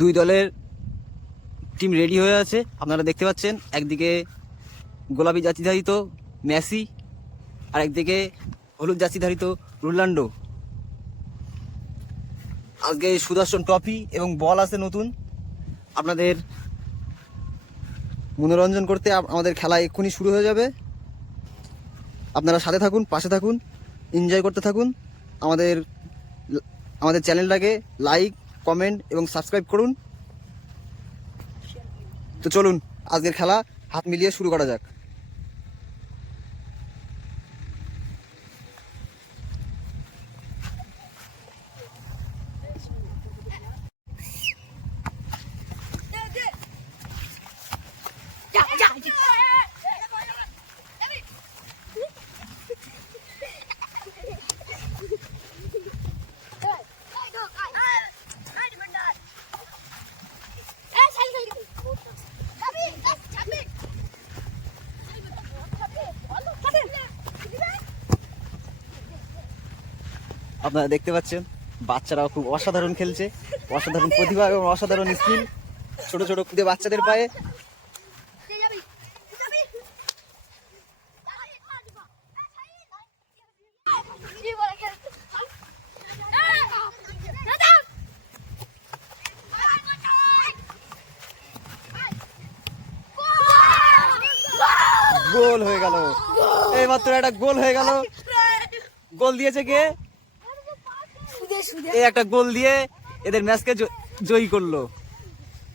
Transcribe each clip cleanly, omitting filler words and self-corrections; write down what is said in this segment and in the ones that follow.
দুই দলের team ready হয়ে আছে, আপনারা দেখতে পাচ্ছেন। একদিকে গোলাপি জার্সিধারিত মেসি, আর একদিকে হলুদ জার্সিধারিত রোনাল্ডো। আজকে সুদর্শন ট্রফি এবং বল আছে নতুন। আপনাদের মনোরঞ্জন করতে আমাদের খেলা এক্ষুনি শুরু হয়ে যাবে। আপনারা সাথে থাকুন, পাশে থাকুন, এনজয় করতে থাকুন। আমাদের আমাদের চ্যানেলটাকে লাইক, কমেন্ট এবং সাবস্ক্রাইব করুন। তো চলুন আজকের খেলা হাত মিলিয়ে শুরু করা যাক। আপনারা দেখতে পাচ্ছেন বাচ্চারাও খুব অসাধারণ খেলছে, অসাধারণ প্রতিভা এবং অসাধারণ স্কিল। ছোট ছোট খুদে বাচ্চাদের পায়ে গোল হয়ে গেল। এই মাত্র একটা গোল হয়ে গেল। গোল দিয়েছে কে? এই একটা গোল দিয়ে এদের ম্যাচকে জয়ী করলো।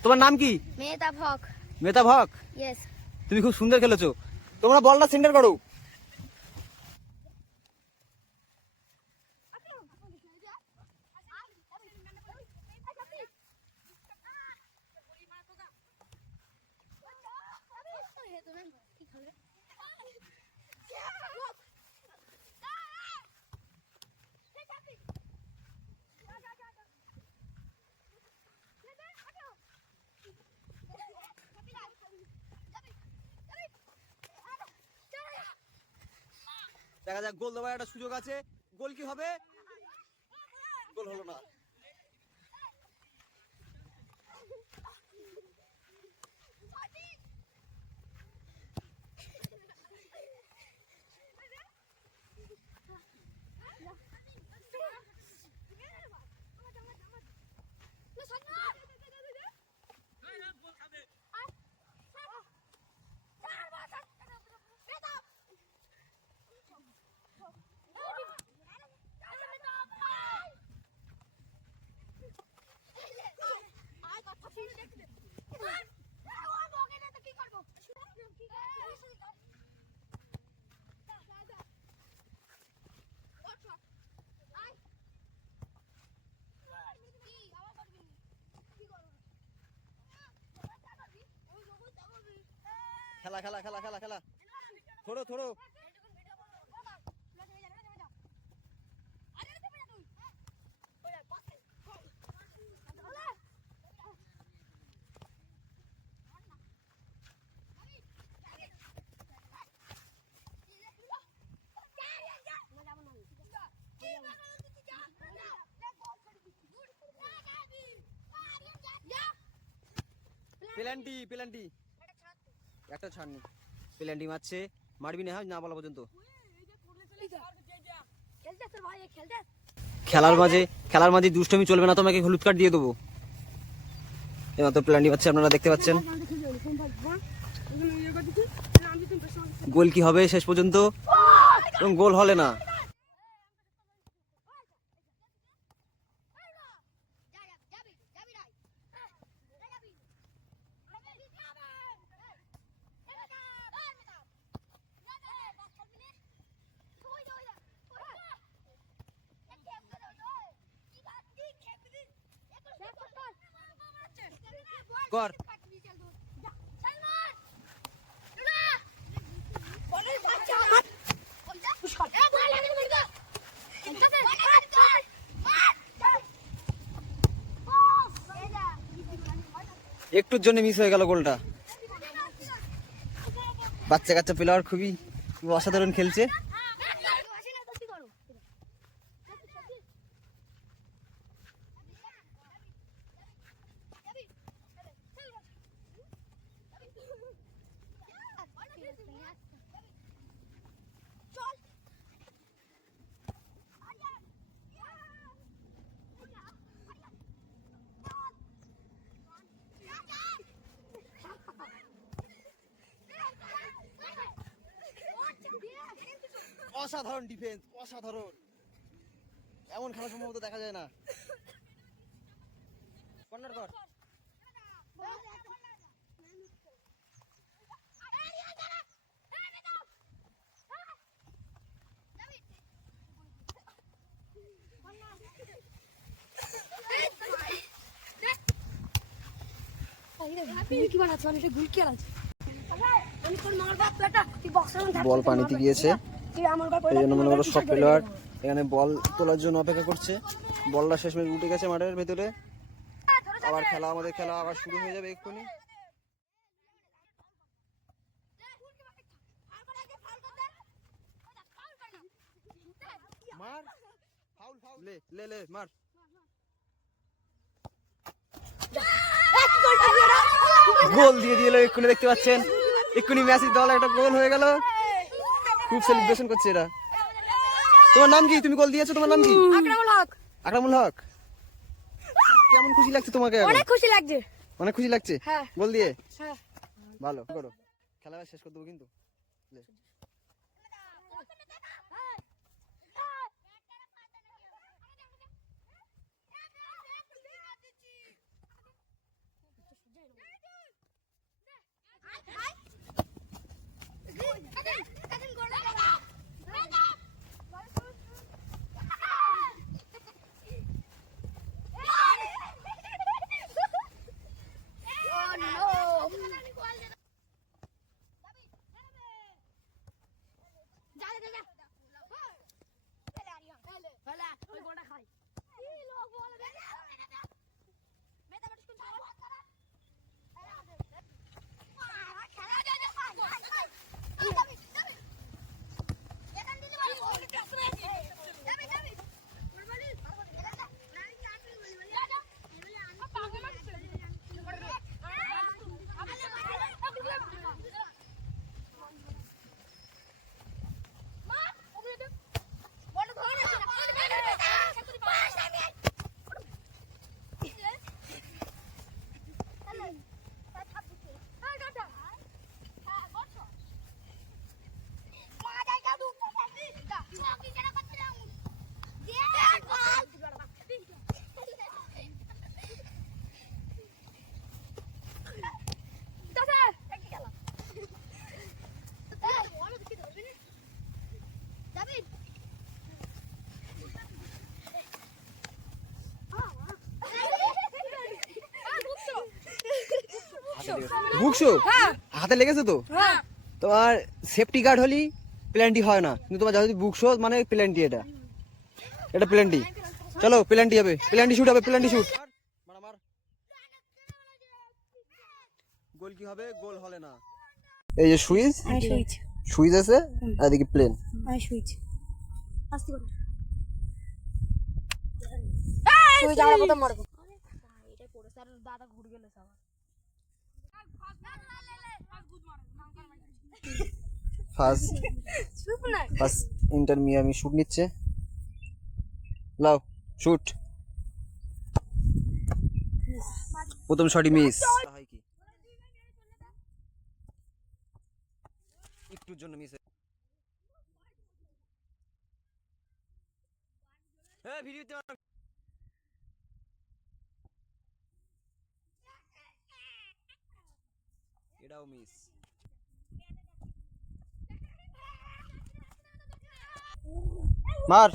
তোমার নাম কি? মেহতাব হক। মেহতাব হক, ইয়েস। তুমি খুব সুন্দর খেলেছো। তোমরা বলটা সেন্টার করো। দেখা যাক, গোল দেওয়ার একটা সুযোগ আছে। গোল কি হবে? গোল হলো না। খেলা খেলা খেলা খেলা খেলা থোড়ো থোড়ো। পেনাল্টি পেনাল্টি, একটা ছাড়নি। পেনাল্টি মারছে, মারবি না হ্যাঁ না বলা পর্যন্ত। খেলার মাঝে দুষ্টমি চলবে না, তোমাকে হলুদ কার্ড দিয়ে দেবো। এবার তো পেনাল্টি মারছে, আপনারা দেখতে পাচ্ছেন। গোল কি হবে শেষ পর্যন্ত? এবং গোল হলে না। কর। একটুর জন্য মিস হয়ে গেল গোলটা। বাচ্চা কাচ্চা প্লেয়ার খুবই অসাধারণ খেলছে। অসাধারণ ডিফেন্স, অসাধারণ। এমন খেলা সম্ভবত দেখা যায় না। কর্নার কর। বল পানিতে গিয়েছে, এই জন্য মনে করো সব প্লেয়ার এখানে বল তোলার জন্য অপেক্ষা করছে। বলটা শেষমেশ উঠে গেছে মাঠের ভেতরে। আবার আমাদের খেলা আবার শুরু হয়ে যাবে এক্ষুনি। মার, ফাউল ফাউল, লে লে মার। গোল দিয়ে দিল এক্ষুনি, দেখতে পাচ্ছেন এক্ষুনি মেসির দল একটা গোল হয়ে গেল। খুব সেলিব্রেশন করছে এরা। তোমার নাম কি? তুমি গোল দিয়েছো, তোমার নাম কি? আকরামুল হক। আকরামুল হক, কেমন খুশি লাগছে তোমাকে? অনেক খুশি লাগছে। অনেক খুশি লাগছে হ্যাঁ। গোল দিয়ে? হ্যাঁ। ভালো করো, খেলা শেষ করে দেবো কিন্তু। ভুকছো? হাতে লেগেছে তো? তোমার সেফটি গার্ড হলি প্ল্যান্টি হয় না, কিন্তু তোমার যদি বুকশো মানে প্ল্যান্টি। এটা প্ল্যান্টি। চলো প্ল্যান্টি হবে, প্ল্যান্টি শুট হবে, প্ল্যান্টি শুট। গোল কি হবে? গোল হলে না। এই যে সুইচ, সুইচ আছে আর এদিকে প্লেন। সুইচ আস্তে করে সুইচ আমরা প্রথম মারব। এটা পড়ে স্যার দাদা ঘুরে গেল সব। ফার্স্ট ইন্টার মিয়ামি শুট নিচ্ছে। লাও শুট। প্রথম শটই মিস। হয় কি একটুর জন্য মিস। হ্যাঁ ভিডিওতে এটাও মিস। মার।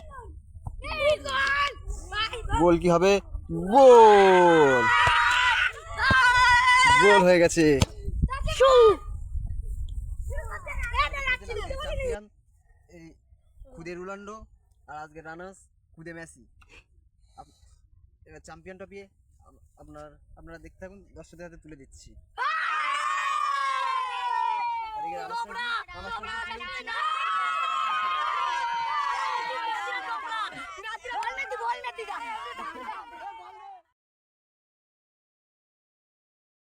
গোল কি হবে? গোল, গোল হয়ে গেছে। খুদে রোনাল্ডো আর আজকে রানার্স খুদে মেসি। এবার চ্যাম্পিয়ন ট্রফি আপনারা দেখতে থাকুন, দর্শকদের হাতে তুলে দিচ্ছি।